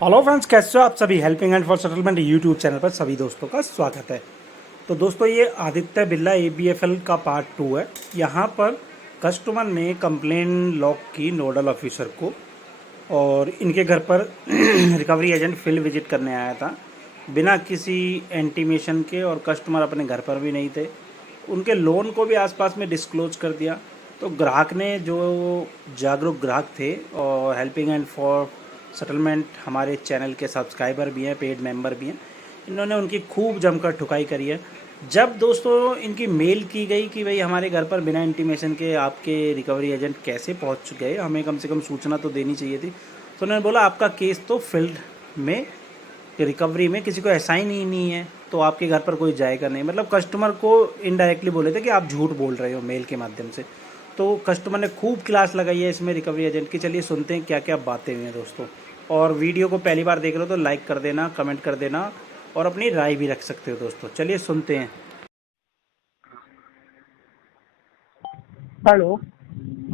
Hello friends, कैसे हो आप सभी। Helping and for settlement YouTube channel पर सभी दोस्तों का स्वागत है। तो दोस्तों, ये आदित्य बिरला ABFL का पार्ट 2 है। यहाँ पर कस्टमर ने कंप्लेन लॉक की नोडल ऑफिसर को, और इनके घर पर रिकवरी एजेंट फील्ड विजिट करने आया था बिना किसी इंटीमेशन के, और कस्टमर अपने घर पर भी नहीं थे। उनके लोन को भी आसपास में डिस्क्लोज कर दिया। तो ग्राहक ने, जो जागरूक ग्राहक थे और हेल्पिंग एंड फॉर सेटलमेंट हमारे चैनल के सब्सक्राइबर भी हैं, पेड मेंबर भी हैं, इन्होंने उनकी खूब जमकर ठुकाई करी है। जब दोस्तों इनकी मेल की गई कि भाई हमारे घर पर बिना इंटीमेशन के आपके रिकवरी एजेंट कैसे पहुंच गए, हमें कम से कम सूचना तो देनी चाहिए थी, तो उन्होंने बोला आपका केस तो फील्ड में, रिकवरी में किसी को असाइन ही नहीं है, तो आपके घर पर कोई जाएगा नहीं। मतलब कस्टमर को इनडायरेक्टली बोले थे कि आप झूठ बोल रहे हो मेल के माध्यम से। तो कस्टमर ने खूब क्लास लगाई है इसमें रिकवरी एजेंट की। चलिए सुनते हैं क्या क्या बातें हुई हैं दोस्तों। और वीडियो को पहली बार देख रहे हो तो लाइक कर देना, कमेंट कर देना, और अपनी राय भी रख सकते हो दोस्तों। चलिए सुनते हैं। हेलो।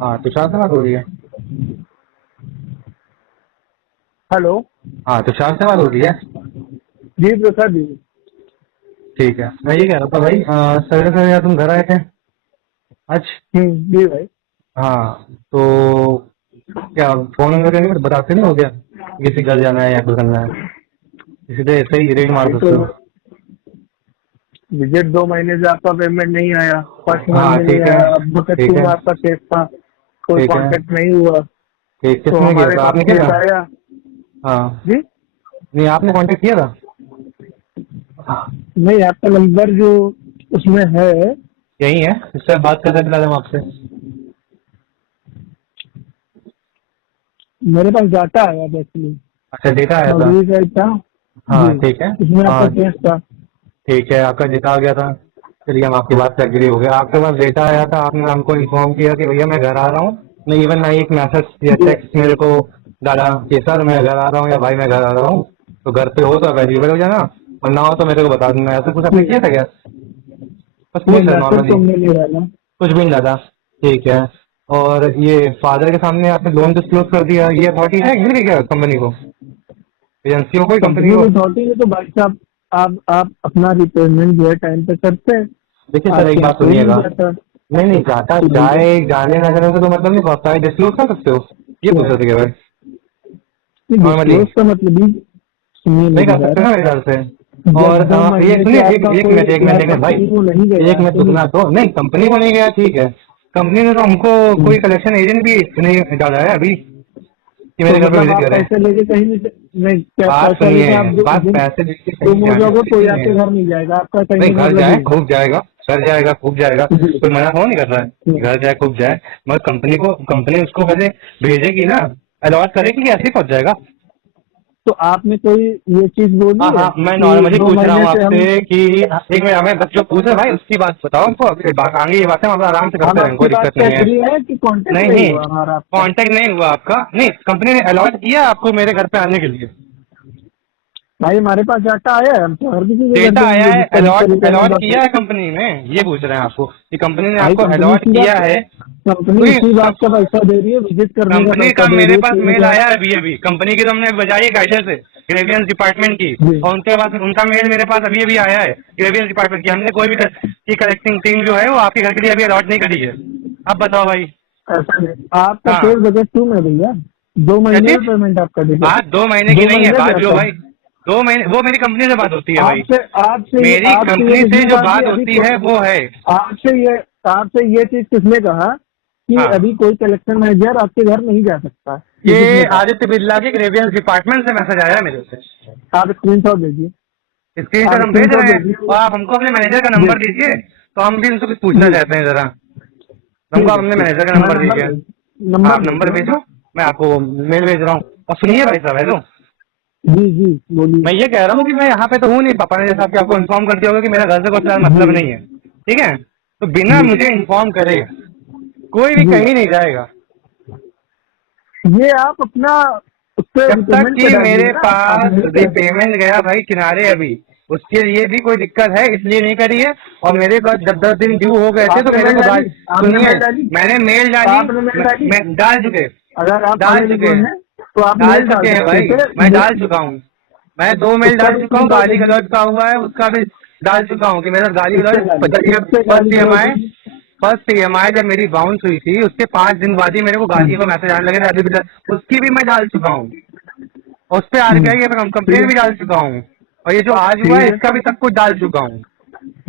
हाँ, तुषार से बात हो रही है। हेलो। हाँ, तुषार से बात हो रही है। जी प्रसाद जी। ठीक है, मैं ये कह रहा था भाई, सवेरे सवेरे यार तुम घर आए थे आज। जी भाई। हाँ, तो क्या फोन वगैरह नहीं बताते नहीं हो गया किसी घर जाना है या कुछ करना है, इसलिए ऐसे ही रेड मार भाई तो सकते हो। विजिट 2 महीने से आपका पेमेंट नहीं आया, फर्स्ट मंथ हाँ में नहीं ठीक है। आया, अब ठीक 31 है। में आपका केस था, कोई ठीक है। कांटेक्ट नहीं हुआ। ठीक, तो किसने किया हमारे था, पास आपने किया केस था? आया। हाँ। जी नहीं, आपने कांटेक्ट किया था? नहीं, आपका नंबर जो उसमें है, यही है, इससे बात कर सकते हम आपसे। मेरे पास डाटा आया था एक्चुअली, अच्छा, डेटा आया था। नौकरी का था। हाँ जी, ठीक है। उसमें आपका हाँ केस था। ठीक है, आपका डेटा आ गया था। चलिए, हम आपकी बात से एग्री हो गए। आपके पास डेटा आया था, आपने हमको इन्फॉर्म किया कि भैया मैं घर आ रहा हूँ। नहीं, इवन ना एक मैसेज या जी, टेक्स्ट मेरे को डाला कि सर मैं घर आ रहा हूँ या भाई मैं घर आ रहा हूँ, तो घर पे हो तो अवेलेबल हो जाना, और ना हो तो मेरे को बता देना। ऐसा कुछ आपने जी। किया था क्या? बस नहीं, पूछ रहे मैसेज तो नॉर्मली। हमने नहीं डाला। कुछ भी नहीं डाला। ठीक है। और ये फादर के सामने आपने लोन डिस्क्लोज कर दिया, ये अथॉरिटी है मिल गई क्या कंपनी को, एजेंसियों को, कंपनी कंपनी को? को अथॉरिटी है तो भाई साहब, आप अपना रिपेमेंट जो है टाइम पे करते हैं, देखिए सर, एक आपके यहाँ बात कोई नहीं सुनिएगा। जाता। नहीं नहीं, जाता जी भैया। जाए, जाने ना जाने का तो मतलब नहीं पड़ता है, डिस्क्लोज कर सकते हो, ये पूछ सकते हैं भाई। नॉर्मली डिस्क्लोज का मतलब ही, सुनिए नहीं मेरी कर सकते बात। ना मेरे ख्याल से। जब और दो ये महीने से सुनिए, आपका एक कोई मिनट, एक मिनट, एक क्लाइंट मिनट भाई। कंपनी को नहीं एक गया, मिनट रुकना तो नहीं, कंपनी को नहीं गया ठीक है। कंपनी ने तो हमको कोई कलेक्शन एजेंट भी नहीं डाला है अभी कि तो मेरे घर पे मतलब विजिट आप करें। पैसे लेके कहीं नहीं नहीं, क्या बात पैसा सुनिए, लेके आप जो बात दिन पैसे देख के कहीं गुम हो जाने जाओगे वाली कोई नहीं आपके है। घर नहीं जाएगा, आपका कहीं नहीं, का घर मतलब जाए ही है। खूब जाएगा, घर जाएगा खूब जाएगा, जी। कोई मना थोड़ा नहीं कर रहा है, घर जाए खूब जाए। मगर कंपनी उसको पहले भेजेगी ना, अलॉट करेगी कि ऐसे ही पहुंच जाएगा। तो आपने कोई ये चीज बोली हाँ है हाँ, मैं कि नॉर्मली दो पूछ रहा महीने हूँ से हम आपसे कि एक मिनट, हमें बस जो पूछ रहे भाई उसकी बात बताओ हमको। आगे ये बातें हम आराम से हम करते रहेंगे, आपकी कोई बात दिक्कत से नहीं है। एग्री है कि कांटेक्ट नहीं नहीं नहीं, हुआ हमारा आपका। कांटेक्ट नहीं हुआ आपका, नहीं कंपनी ने अलॉट किया आपको मेरे घर पे आने के लिए। भाई हमारे पास डाटा आया है, हम तो हर किसी के घर डेटा आया जाएंगे है, जिसका जिसका अलॉट अलॉट रिपेमेंट। किया है कंपनी ने, ये पूछ रहे हैं आपको कि कंपनी ने भाई आपको कंपनी अलॉट इसी किया बात है। कंपनी कोई इसी बात का पैसा दे रही है, विजिट करने का कंपनी पैसा का दे रही मेरे है, पास पेमेंट मेल है। आया है अभी अभी, कंपनी की तो हमने बजाई है गाइडेंस से, ग्रेवियंस डिपार्टमेंट की। जी। और उनके पास उनका मेल मेरे पास अभी अभी आया है ग्रेवियंस डिपार्टमेंट की। हमने कोई भी की कलेक्टिंग टीम जो है वो आपके घर के लिए अभी अलॉट नहीं करी है। अब बताओ भाई। ऐसा नहीं, आपका हाँ, केस बजट 2 में भैया, 2 महीने चलिए, में पेमेंट आपका देखो। बात 2 महीने की दो नहीं है, महीने से बात जो आता भाई, है। 2 महीने वो मेरी कंपनी से बात होती है भाई। आपसे आपसे ये मेरी आपसे ये कंपनी से पिछली जो बार भी बात अभी होती है वो है। आपसे ये आपसे ये चीज किसने कहा कि हाँ, अभी कोई कलेक्शन मैनेजर आपके घर नहीं जा सकता, ये ये किसने कहा? आदित्य बिरला के ग्रेवियंस डिपार्टमेंट से मैसेज आया है मेरे से। आप स्क्रीनशॉट भेजिए। स्क्रीन शॉट आप हम भेज स्क्रीनशॉट रहे हैं, भेजिए। और आप हमको अपने मैनेजर का जी। नंबर दीजिए, तो हम भी उनसे कुछ पूछना जी चाहते हैं जरा। हमको ठीक है, अपने ठीक मैनेजर है, का मैं नंबर दीजिए। हाँ, नंबर आप भेज नंबर रहा हूँ। भेजो, मैं आपको मेल भेज रहा हूँ। और सुनिए भाई साहब, हेलो, जी जी बोलिए। मैं ये कह रहा हूँ कि मैं यहाँ पे तो हूँ नहीं, पापा ने जैसा कि आपको इन्फॉर्म कर दिया होगा कि मेरा घर से कोई फिलहाल मतलब जी नहीं है, ठीक है? तो बिना जी मुझे इन्फॉर्म करे कोई भी जी। कहीं नहीं जाएगा। ये आप अपना उस पर जब तक रिकमेंड पे कि डालिए मेरे ना, आप पास नहीं कर। रिपेमेंट गया भाई किनारे अभी, उसके लिए भी कोई दिक्कत है इसलिए नहीं करी है। और मेरे पास जब 10 दिन ड्यू हो गए थे तो आपने मेरे मेल को डाली, आपने सुनिए, मेल डाली, मैंने मेल डाली, आपने मेल डाली। मैं डाल चुके, अगर आप डाल चुके अवेलेबल हैं। हैं तो आप डाल मेल चुके हैं सकते भाई, थे। मैं डाल चुका हूँ। मैं 2 मेल डाल चुका हूँ, गाली गलौज का हुआ है उसका भी डाल चुका हूँ कि मेरा गाली गलौज फर्स्ट EMI जब मेरी बाउंस हुई थी उसके 5 दिन बाद ही मेरे को गाली का मैसेज आने लगे, उसकी भी मैं डाल चुका हूँ। उस पे RBI की कंप्लेन भी डाल चुका हूँ, और ये जो आज हुआ है ठीक है इसका भी सब कुछ डाल चुका हूँ।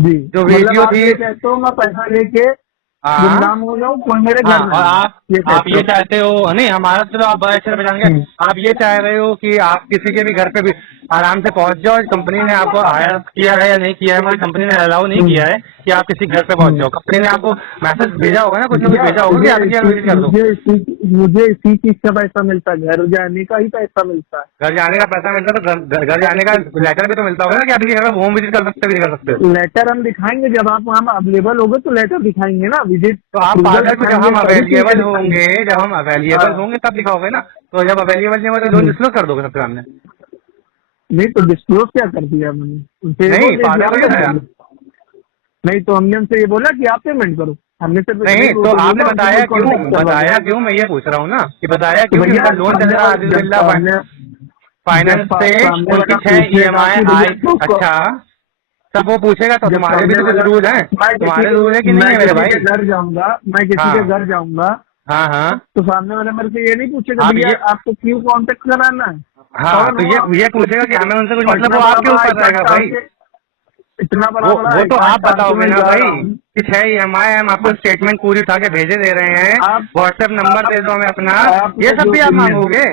जी, जो मतलब वीडियो आप थी। ये कहते हो मैं पैसा लेके हाँ गुमनाम हो जाऊँ, कोई मेरे हाँ, घर और में आए, आप ये आप कहते ये हो? चाहते हो, नहीं हमारा तो आप बड़े अच्छे से जाएंगे। आप ये चाह रहे हो कि आप किसी के भी घर पे भी आराम से पहुंच जाओ, कंपनी ने आपको हायर किया है या नहीं किया है, हमारी कंपनी ने अलाउ नहीं किया है कि आप किसी घर पे पहुंच जाओ। कंपनी ने आपको मैसेज भेजा होगा ना, कुछ ना कुछ भेजा होगा कि आपके यहाँ विजिट कर दो। मुझे इसी चीज का पैसा मिलता है, घर जाने का ही पैसा मिलता है। घर जाने का पैसा मिलता है तो घर जाने का लेटर भी तो मिलता होगा ना कि आप किसी घर में होम विजिट कर सकते हो, भी कर सकते हो। लेटर हम दिखाएंगे जब आप वहाँ अवेलेबल होगे तो लेटर दिखाएंगे ना, विजिट तो आप अप्रूवल फादर को जब दिखाएंगे, हम सभी चीजें अवेलेबल दिखाएंगे। होंगे, जब हम अवेलेबल हाँ। होंगे तब दिखाओगे ना। तो जब अवेलेबल नहीं होगा तो लोन डिस्क्लोज कर दोगे सबके सामने। नहीं तो डिस्क्लोज क्या कर दिया मैंने उनसे, ये नहीं, बोल फादर दिया को क्या बताया? नहीं तो हमने उनसे ये बोला कि आप पेमेंट करो, हमने सिर्फ नहीं वो तो बोला, आपने उनसे बताया कोई क्यों? contact करवा बताया दिया। क्यों? मैं ये पूछ रहा हूँ ना कि बताया तो क्यों कि भैया मेरा लोन चल रहा है आदित्य बिरला फाइनेंस से, सामने उनकी वाला 6 पूछेगा EMI कि भैया आई। तो अच्छा, तब वो पूछेगा तो जब तुम्हारे भी सामने तो कुछ वाला, रूल है, तुम्हारे रूल है कि नहीं मैं है मेरे किसी भाई? के घर जाऊंगा, मैं किसी के हाँ घर जाऊंगा हाँ हाँ। तो सामने वाला मेरे से ये नहीं पूछेगा आप भैया ये, आपको क्यों कांटेक्ट कराना है, हाँ कौन तो हो ये आप, ये पूछेगा कि हमें उनसे कुछ और मतलब, वो आपके बड़ा आई ऊपर कार्ड रहेगा डाल भाई। के, इतना बड़ा वो आई तो कार्ड आप डाल के बताओगे मैं ना जा भाई रहा हूँ। कि 6 EMI हम आपको स्टेटमेंट पूरी उठा के भेजे दे रहे हैं, आप व्हाट्सएप नंबर दे दो हमें अपना, ये आपने सब जो भी आप सुनिए, मांगोगे?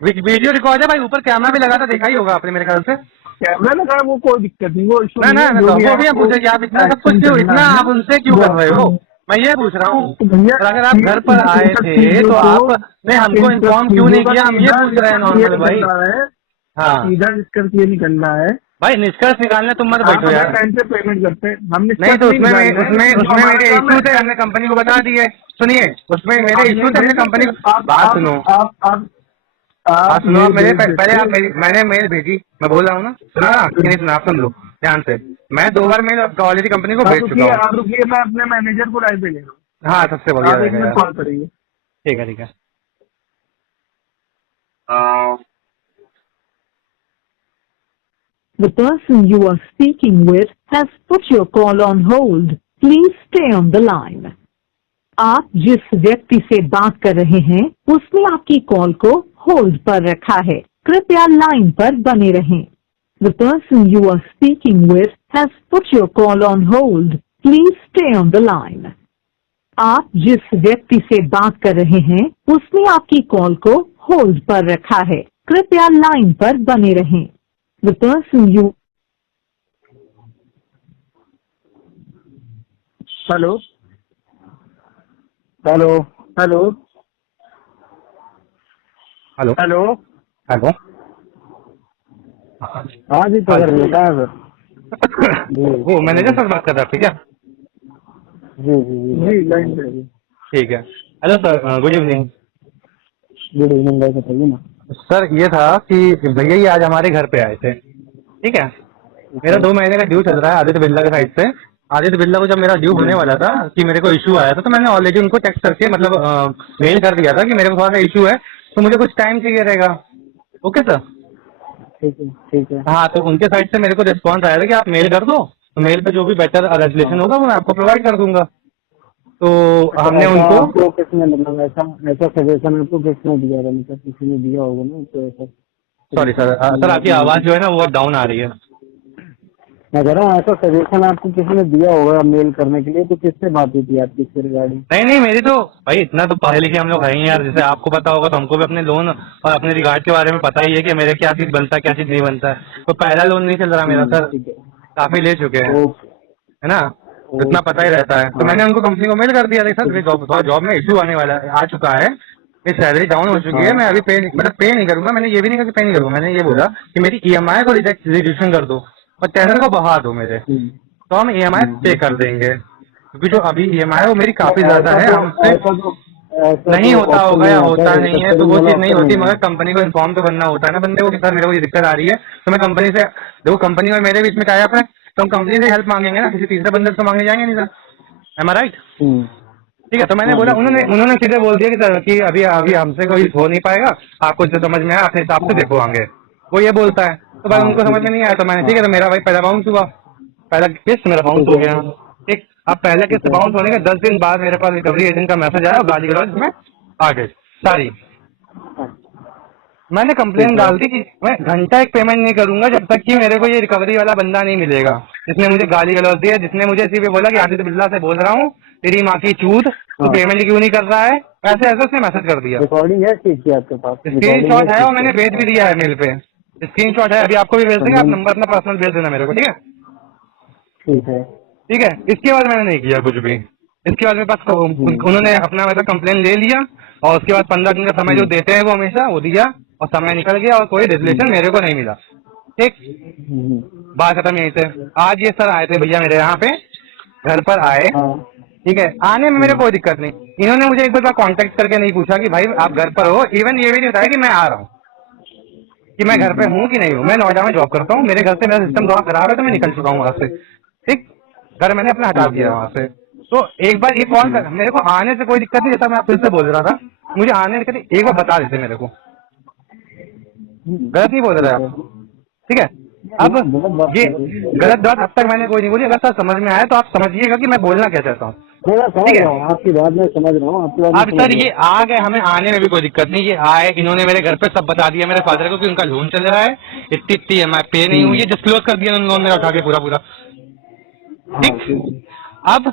वीडियो रिकॉर्ड है भाई, ऊपर कैमरा भी लगा था, देखा ही होगा आपने मेरे ख्याल से। कैमरा लगा वो कोई दिक्कत नहीं, वो इशू ना नहीं ना है, ना, जो तो भी वो भी हम आपको पूछे कि आप इतना सब कुछ एक्शन क्यों, करना इतना है आप उनसे क्यों वो कर रहे आप हो? करो। मैं ये पूछ रहा हूँ। तो भैया और अगर आप घर पर आए इन सब थे चीजों तो को, आपने हमको इन सब इन्फॉर्म क्यों चीजों नहीं का किया? हम ये सीधा पूछ रहे हैं ये नॉर्मल भाई। निकल रहा है, हाँ सीधा निष्कर्ष ये निकल रहा है, भाई, निष्कर्ष निकालने तुम मत आप बैठो अगर यार। टाइम से पेमेंट करते हैं, हम नहीं निष्कर्ष तो नहीं उसमें निकाल रहे हैं, उसमें जो उसमें हमारा मेरे काम इश्यू है। थे, हमने कंपनी को बता दिए। सुनिए, उसमें मेरे आप इश्यू नहीं थे, हमने भेज कंपनी सकते, को, बात सुनो। आप आप सुनो, नहीं आप मेरे भेज पहले सकते। आप मेरी, मैंने मेल भेजी, मैं बोल रहा हूँ ना, सुना ना कि नहीं सुना? आप सुन लो ध्यान से। मैं 2 बार मेल ऑलरेडी कंपनी को भेज चुका हूँ। आप रुकिए, मैं अपने मैनेजर को राय पे ले रहा हूँ, हाँ, सबसे बढ़िया आप एक रहेगा मिनट यार। कॉल करिए। ठीक है ठीक है। The person you are speaking with has put your call on hold. Please stay on the line. आप जिस व्यक्ति से बात कर रहे हैं उसने आपकी कॉल को होल्ड पर रखा है, कृपया लाइन पर बने रहें। The person you are speaking with has put your call on hold. Please stay on the line. आप जिस व्यक्ति से बात कर रहे हैं उसने आपकी कॉल को होल्ड पर रखा है, कृपया लाइन पर बने रहें। The person you hello hello hello hello hello, hello. हाँ जी पकड़ लिया, कहाँ है सर? वो मैनेजर सर बात कर रहा था क्या? जी लाइन पे। ठीक है। Hello sir, good evening. Good evening भाई, बताइए ना। सर ये था कि भैया ये आज हमारे घर पे आए थे, ठीक है? मेरा 2 महीने का ड्यू चल रहा है आदित्य बिरला के साइड से। आदित्य बिरला को जब मेरा ड्यू होने वाला था कि मेरे को इशू आया था, तो मैंने ऑलरेडी उनको टेक्स्ट करके मतलब मेल कर दिया था कि मेरे को थोड़ा सा इशू है, तो मुझे कुछ टाइम चाहिए रहेगा। Okay sir? ठीक है। हाँ, तो उनके साइड से मेरे को रिस्पॉन्स आया था कि आप मेल कर दो, तो मेल पे जो भी बेटर रेजोल्यूशन होगा वो मैं आपको प्रोवाइड कर दूंगा। तो अच्छा, हमने ऐसा उनको, आपको किसने, मतलब ऐसा सजेशन आपको किसने दिया था, मतलब किसी ने दिया होगा ना, तो ऐसा सॉरी सर, सर आपकी आवाज़ जो है ना वो डाउन आ रही है। मैं कह रहा हूँ ऐसा सजेशन आपको किसी ने दिया होगा मेल करने के लिए, तो किससे बात हुई थी आपकी इसके रिगार्डिंग? नहीं नहीं, मेरी तो भाई इतना तो पढ़े लिखे हम लोग हैं ही यार, जैसे आपको पता होगा तो हमको भी अपने लोन और अपने रिगार्ड के बारे में पता ही है कि मेरे क्या चीज़ बनता है क्या चीज़ नहीं बनता है। तो पहला लोन नहीं चल रहा मेरा सर, ठीक है, काफ़ी ले चुके हैं, ओके है ना? तो इतना पता ही रहता है। तो मैंने उनको कंपनी को मेल कर दिया था सर, मेरी जॉब में इशू आने वाला है, आ चुका है, मेरी सैलरी डाउन हो चुकी है, मैं अभी पे नहीं करूंगा। मैंने ये भी नहीं कहा कि पे नहीं करूंगा, मैंने ये बोला कि मेरी EMI को रिड्यूशन कर दो और टेनर को बढ़ा दो मेरे, तो हम EMI पे कर देंगे, क्योंकि जो अभी EMI है वो मेरी काफी ज्यादा है। हमसे नहीं होता होगा या होता नहीं है तो वो चीज नहीं होती, मगर कंपनी को इन्फॉर्म तो करना होता है ना बंदे को कि सर मेरे को ये दिक्कत आ रही है। तो मैं कंपनी से, देखो कंपनी और मेरे बीच में टाई अप है, तो हम कंपनी से हेल्प मांगेंगे ना, किसी तीसरे बंदे से तो मांगने जाएंगे नहीं सर। एम आई राइट? ठीक है, तो मैंने बोला, उन्होंने सीधे बोल दिया कि सर कि अभी अभी हमसे कोई हो नहीं पाएगा, आपको जो समझ में आया अपने हिसाब से देखो आगे, वो ये बोलता है। तो भाई उनको समझ में नहीं आया, तो मैंने ठीक है, तो मेरा भाई पहला बाउंस हुआ, पहला किस्त मेरा बाउंस हो गया। ठीक, अब पहले किस्त बाउंस होने के 10 दिन बाद मेरे पास रिकवरी एजेंट का मैसेज आया, गाली गलौज में आ गए सारी। मैंने कंप्लेन डाल दी कि मैं घंटा एक पेमेंट नहीं करूंगा जब तक कि मेरे को ये रिकवरी वाला बंदा नहीं मिलेगा, जिसने मुझे गाली गलौज दिया, जिसने मुझे इसी पे बोला कि आदित्य बिरला से बोल रहा हूँ, तेरी माँ की चूत, तू पेमेंट क्यों नहीं कर रहा है, ऐसे ऐसे उसने मैसेज कर दिया। रिकॉर्डिंग है चीज की आपके पास? स्क्रीनशॉट है और मैंने भेज भी दिया है मेल पे, स्क्रीनशॉट है, अभी आपको भी भेज देंगे, आप नंबर अपना पर्सनल भेज देना मेरे को, ठीक है? ठीक है। ठीक है, इसके बाद मैंने नहीं किया कुछ भी। इसके बाद मेरे पास उन्होंने अपना मतलब कंप्लेन ले लिया, और उसके बाद 15 दिन का समय जो देते हैं वो हमेशा वो दिया, और समय निकल गया और कोई रेजोल्यूशन मेरे को नहीं मिला। ठीक, बात खत्म यहीं से। आज ये सर आए थे भैया मेरे यहाँ पे, घर पर आए, ठीक है, आने में मेरे कोई दिक्कत नहीं, इन्होंने मुझे एक बार कांटेक्ट करके नहीं पूछा कि भाई आप घर पर हो, इवन ये भी नहीं बताया कि मैं आ रहा हूँ, कि मैं घर पे हूँ कि नहीं हूँ। मैं नोएडा में जॉब करता हूँ, मेरे घर से मेरा सिस्टम थोड़ा खराब है तो मैं निकल चुका हूँ वहाँ से। ठीक, घर मैंने अपना हटा दिया वहाँ से। तो एक बार ये कॉल कर, मेरे को आने से कोई दिक्कत नहीं, जैसा मैं फिर से बोल रहा था, मुझे आने से एक बार बता देते मेरे को, गलत नहीं बोल रहे आप, ठीक है? अब ये गलत बात अब तक मैंने कोई नहीं बोली, अगर सर समझ में आया तो आप समझिएगा कि मैं बोलना क्या चाहता हूँ, ठीक है? आपकी बात मैं समझ रहा हूँ, आपकी बात। अब सर ये आ गए, हमें आने में भी कोई दिक्कत नहीं, ये आए, इन्होंने मेरे घर पे सब बता दिया मेरे फादर को कि उनका लोन चल रहा है, इतनी EMI पे नहीं हुई है, डिस्क्लोज कर दिया उन्होंने लोन मेरा उठा के पूरा। ठीक, अब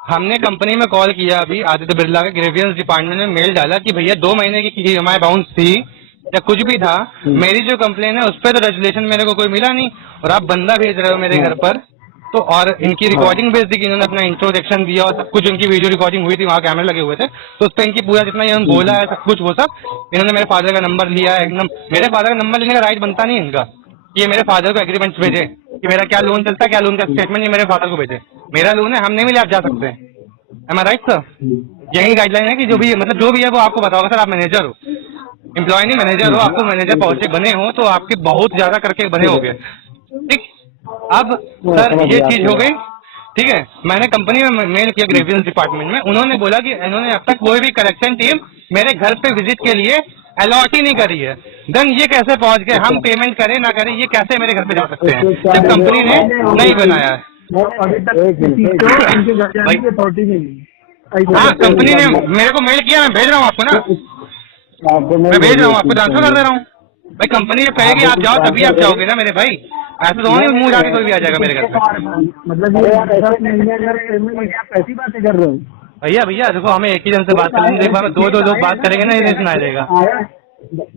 हमने कंपनी में कॉल किया, अभी आदित्य बिरला के ग्रेवियंस डिपार्टमेंट में मेल डाला कि भैया 2 महीने की EMI बाउंस थी या कुछ भी था, मेरी जो कंप्लेन है उस पर तो रेजुलेशन मेरे को कोई मिला नहीं, और आप बंदा भेज रहे हो मेरे घर पर। तो और इनकी रिकॉर्डिंग भेज दी कि इन्होंने अपना इंट्रोडक्शन दिया और सब कुछ, उनकी वीडियो रिकॉर्डिंग हुई थी, वहाँ कैमरे लगे हुए थे, तो उस पर इनकी पूरा जितना इन्होंने बोला है सब कुछ वो सब इन्होंने मेरे फादर का नंबर लिया है। एकदम मेरे फादर का नंबर लेने का राइट बनता नहीं इनका, ये मेरे फादर को एग्रीमेंट्स भेजे कि मेरा क्या लोन चलता है, क्या लोन का स्टेटमेंट, ये मेरे फादर को भेजे। मेरा लोन है, हम नहीं मिले, आप जा सकते हैं। एम आई राइट सर? यही गाइडलाइन है कि जो भी मतलब जो भी है वो आपको बताओगे। सर आप मैनेजर हो, एम्प्लॉय नहीं मैनेजर हो, आपको मैनेजर पहुंचे बने हो तो आपके बहुत ज्यादा करके बने हो गए। ठीक, अब सर ये चीज हो गई, ठीक है? मैंने कंपनी में मेल किया ग्रेवियंस डिपार्टमेंट में, उन्होंने बोला कि इन्होंने अब तक कोई भी कलेक्शन टीम मेरे घर पे विजिट के लिए अलॉट ही नहीं करी है। देन ये कैसे पहुंच गए, हम पेमेंट करें ना करें, ये कैसे मेरे घर पे जा सकते हैं जब कंपनी ने नहीं बनाया है? हाँ, कंपनी ने मेरे को मेल किया, मैं भेज रहा हूँ आपको ना, मैं भेज रहा हूँ आपको, ट्रांसफर कर दे रहा हूँ। भाई कंपनी जब कहेगी आप जाओ तभी आप जाओगे ना मेरे भाई, ऐसे तो नहीं मुंह जाके कोई भी आ जाएगा मेरे घर पे। मतलब ऐसी बातें कर रहे हो भैया देखो, हमें एक ही जन से बात करेंगे, एक बार 2 लोग बात करेंगे ना, ये सुनाई देगा।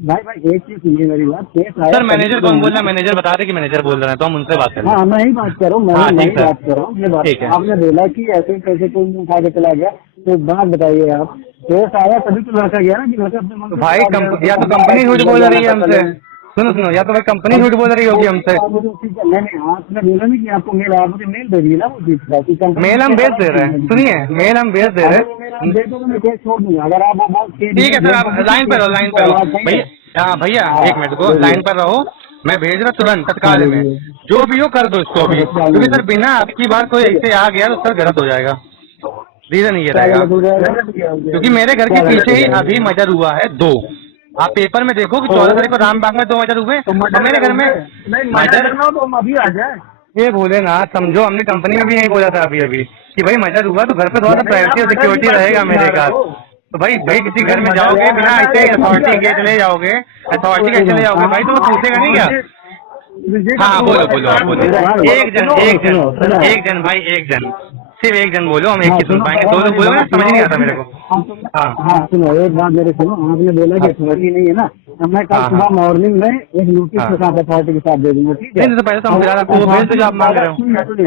भाई एक चीज सुनिए मेरी बात, सर मैनेजर कौन बोल रहा है? मैनेजर बता रहे कि मैनेजर बोल रहे हैं, तो हम उनसे बात करें। हाँ मैं ही बात कर रहा हूँ, मैं ही बात कर रहा हूँ। ये बात आपने बोला कि ऐसे कैसे कोई मुँह उठा के चला गया, तो बात बताइए आप, केस आया तभी तो लड़का गया ना कि लड़का अपने मन। भाई या तो कंपनी झूठ बोल रही है हमसे, सुनो, या तो भाई कंपनी झूठ बोल रही होगी हमसे। मैंने आपने बोला नहीं कि आपको मेल, आप मुझे मेल दे दिए ना वो चीज, मेल हम भेज दे रहे हैं, सुनिए मेल हम भेज दे रहे हैं, मैं केस छोड़ दूंगा अगर आप। ठीक है सर, आप लाइन पर रहो भैया। हाँ भैया, एक मिनट को लाइन पर रहो, मैं भेज रहा तुरंत तत्काल में, जो भी हो कर दो इसको अभी, क्योंकि सर बिना आपकी बार कोई ऐसे आ गया तो सर गलत हो जाएगा। रीजन ये रहेगा क्योंकि मेरे घर के पीछे ही अभी मर्डर हुआ है 2, आप पेपर में देखो कि 14 तारीख को रामबाग में 2 मर्डर हुए, तो मेरे घर में मर्डर तो हम अभी आ जाए। ये बोले ना, समझो हमने कंपनी में भी यही बोला था अभी कि भाई मर्डर हुआ तो घर पे थोड़ा सा प्राइवेसी और सिक्योरिटी रहेगा मेरे का। तो भाई किसी घर में जाओगे बिना ऐसे अथॉरिटी के चले जाओगे, अथॉरिटी के चले जाओगे भाई, तो वो पूछेगा नहीं क्या? हाँ बोलो, एक जन भाई, एक जन, सिर्फ एक जन बोलो, हम एक ही सुन पाएंगे, 2 लोग बोलो ना, समझ नहीं आता मेरे को। हाँ सुनो, एक बात मेरे सुनो, आपने बोला कि अथॉरिटी नहीं है ना, मैं कल सुबह मॉर्निंग में एक नोटिस के साथ अथॉरिटी के साथ दे दूंगा, ठीक है? तो पहले तो हम फिलहाल आपको भेज दो जो आप मांग रहे हो।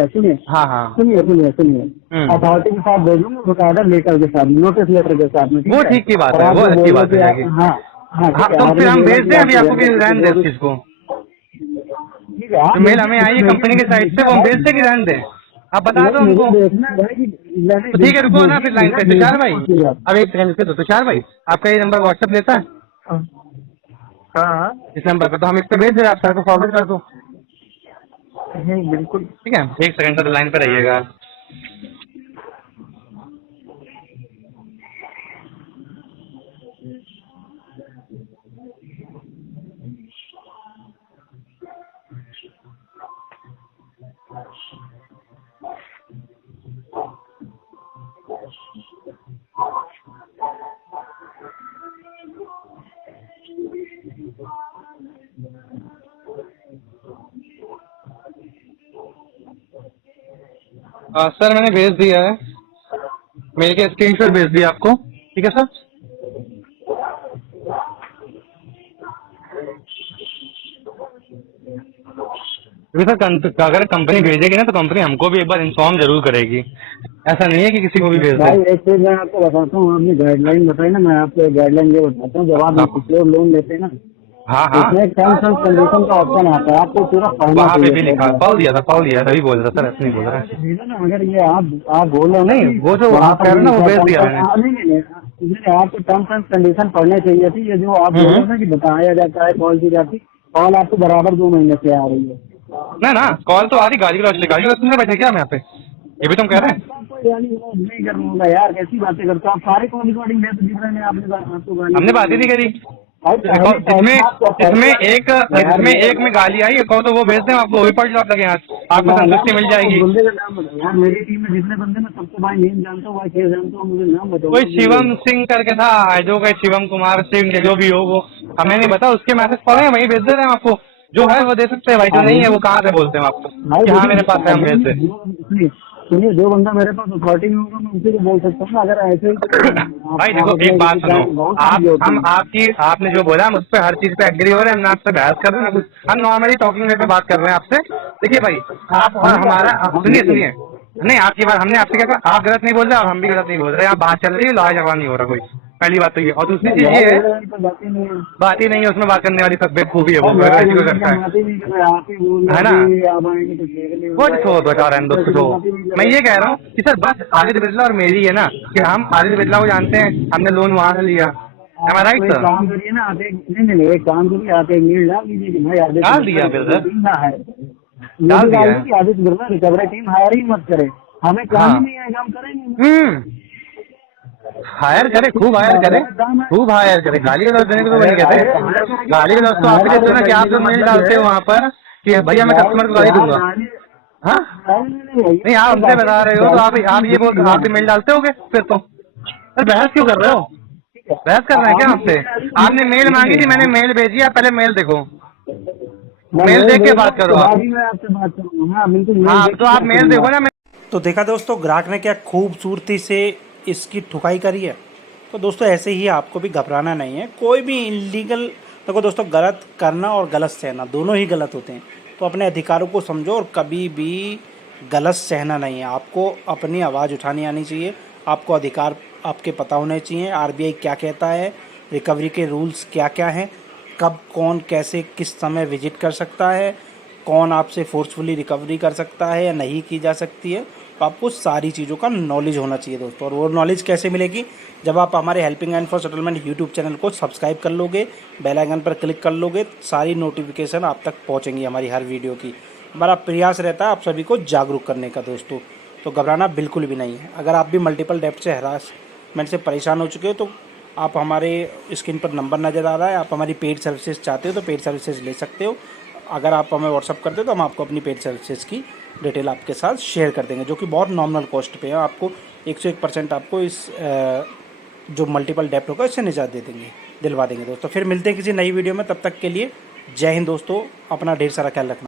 सुनिए सुनिए, अथॉरिटी के साथ दे दूंगा, बकायदा लेटर के साथ, नोटिस लेटर के साथ में। वो ठीक की बात है, वो अच्छी बात है। हाँ तो फिर हम भेज दें अभी आपको कि रहने दें उस चीज को, मेल हमें आई है कंपनी के साइड से, वो हम भेज दें कि रहने दें, आप बता दो हमको। तो ठीक है, रुको ना फिर लाइन पे। तुषार भाई, अब एक सेकंड पे, तो तुषार भाई आपका ये नंबर व्हाट्सएप लेता है? हाँ इस नंबर पर तो हम इस पे भेज दे, आप सर को फॉरवर्ड कर दो। बिल्कुल ठीक है, एक सेकंड सर लाइन पे रहिएगा। सर मैंने भेज दिया है, मेल के स्क्रीनशॉट भेज दिया आपको, ठीक है सर। क्योंकि सर अगर कंपनी भेजेगी ना तो कंपनी हमको भी एक बार इन्फॉर्म जरूर करेगी, ऐसा नहीं है कि किसी को भी भेज दे। भाई एक चीज मैं आपको बताता हूँ, आपने गाइडलाइन बताई ना, मैं आपको गाइडलाइन ये बताता हूँ। जब आप सिक्योर लोन लेते हैं ना, हाँ हाँ, इसमें टर्म्स एंड कंडीशन का ऑप्शन आता है, आपको पूरा पढ़ना वहाँ पे भी चाहिए। लिखा, पढ़ दिया था तभी बोल रहा सर, ऐसे नहीं बोल रहा है। अगर ये आप बोल रहे हो ना नहीं, कि वो जो वहाँ आप पर कह रहे हो ना वो भेज दिया मैंने। नहीं, आपको टर्म्स एंड कंडीशन पढ़ने चाहिए थी। ये जो आप बोल रहे हो ना कि बताया जाता है, कॉल की जाती, कॉल आपको बराबर 2 महीने से आ रही है। ना कॉल तो आ रही, गाड़ी की सुनने बैठे क्या हम यहाँ पे, ये भी तुम कह रहे हैं। कोई गाली नहीं कर लूंगा यार, कैसी बातें करते हो आप? सारे कॉल रिकॉर्डिंग में तो जिस रहे आपने आपको गाली, हमने बात ही नहीं करी। इसमें इसमें एक में गाली आई, एक और तो वो भेज दें आपको, वो भी पढ़ लो आप लगे हाथ, आपको संतुष्टि मिल जाएगी। बंदे का नाम बताओ यार, मेरी टीम में जितने बंदे, मैं सबको भाई नेम जानता हूँ, भाई फेस जानता हूँ, मुझे नाम बताओ। कोई शिवम सिंह करके था, जो कोई शिवम कुमार सिंह जो भी हो, वो हमें नहीं पता, उसके मैसेज पढ़े वही भेज दे रहे हैं आपको, जो है वो दे सकते हैं भाई, जो नहीं है वो कहाँ से बोलते हैं आपको कि हाँ मेरे पास है हम भेज दे। सुनिए, जो बंदा मेरे पास अथॉरिटी में होगा मैं उसी को बोल सकता हूँ। अगर ऐसे ही भाई देखो एक बात सुनो, आपने जो बोला हम उस पर हर चीज पे एग्री हो रहे हैं, हम आपसे बहस कर रहे हैं, हम नॉर्मली टॉकिंग वे पे बात कर रहे हैं आपसे। देखिए भाई, आप और हमारा, सुनिए नहीं, आपकी बात हमने आपसे क्या कहा, आप गलत नहीं बोल रहे और हम भी गलत नहीं बोल रहे, आप बात चल रही है, लड़ाई झगड़ा नहीं हो रहा कोई, पहली बात तो ये। और दूसरी चीज ये है, बात ही नहीं है उसमें, बात करने वाली सब बेवकूफी है, वो किसी को करता है ना, वो छोड़ बता रहे हैं दोस्तों। तो मैं ये कह रहा हूँ कि सर बस आदित्य बिरला और मेरी है ना, कि हम आदित्य बिरला को जानते हैं, हमने लोन वहाँ से लिया, राइट सर। काम करिए ना, आप एक काम करिए, आप एक मेल डाल दीजिए कि भाई आदित्य डाल दिया फिर सर, डाल दिया कि Aditya Birla recovery team hire ही मत करे, हमें काम ही नहीं है, काम करेंगे। हायर करे, खूब हायर करे, खूब हायर करे, गाली का देने को तो नहीं कहते, गाली का तो आपने सुना कि आप जो मेल डालते हो वहाँ पर कि भैया मैं कस्टमर को गाली दूंगा, हाँ नहीं, आप हमसे बता रहे हो तो आप ये बोल, आप मेल डालते होगे फिर तो। सर बहस क्यों कर रहे हो, बहस कर रहे हैं क्या आपसे? आपने मेल मांगी थी, मैंने मेल भेजी, आप पहले मेल देखो, मेल देख के बात करो आप। हाँ तो आप मेल देखो ना। तो देखा दोस्तों, ग्राहक ने क्या खूबसूरती से इसकी ठुकाई करी है। तो दोस्तों ऐसे ही आपको भी घबराना नहीं है, कोई भी इलीगल, देखो दोस्तों गलत करना और गलत सहना दोनों ही गलत होते हैं। तो अपने अधिकारों को समझो और कभी भी गलत सहना नहीं है, आपको अपनी आवाज़ उठानी आनी चाहिए, आपको अधिकार आपके पता होने चाहिए, आरबीआई क्या कहता है, रिकवरी के रूल्स क्या क्या हैं, कब कौन कैसे किस समय विजिट कर सकता है, कौन आपसे फोर्सफुली रिकवरी कर सकता है या नहीं की जा सकती है। तो आपको सारी चीज़ों का नॉलेज होना चाहिए दोस्तों। और वो नॉलेज कैसे मिलेगी, जब आप हमारे helping hand for settlement YouTube channel को सब्सक्राइब कर लोगे, बेल आइकन पर क्लिक कर लोगे, सारी नोटिफिकेशन आप तक पहुंचेंगी हमारी हर वीडियो की। हमारा प्रयास रहता है आप सभी को जागरूक करने का दोस्तों। तो घबराना बिल्कुल भी नहीं है। अगर आप भी मल्टीपल डेप्ट से हरासमेंट से परेशान हो चुके हो तो आप हमारे स्क्रीन पर नंबर नज़र आ रहा है, आप हमारी पेड सर्विसेज चाहते हो तो पेड सर्विसेज ले सकते हो। अगर आप हमें व्हाट्सअप करते हो तो हम आपको अपनी पेड सर्विसेज की डिटेल आपके साथ शेयर कर देंगे, जो कि बहुत नॉमिनल कॉस्ट पे है। आपको 101% आपको इस जो मल्टीपल डेप्ट होगा इससे निजात दिलवा देंगे दोस्तों। फिर मिलते हैं किसी नई वीडियो में, तब तक के लिए जय हिंद दोस्तों, अपना ढेर सारा ख्याल रखना।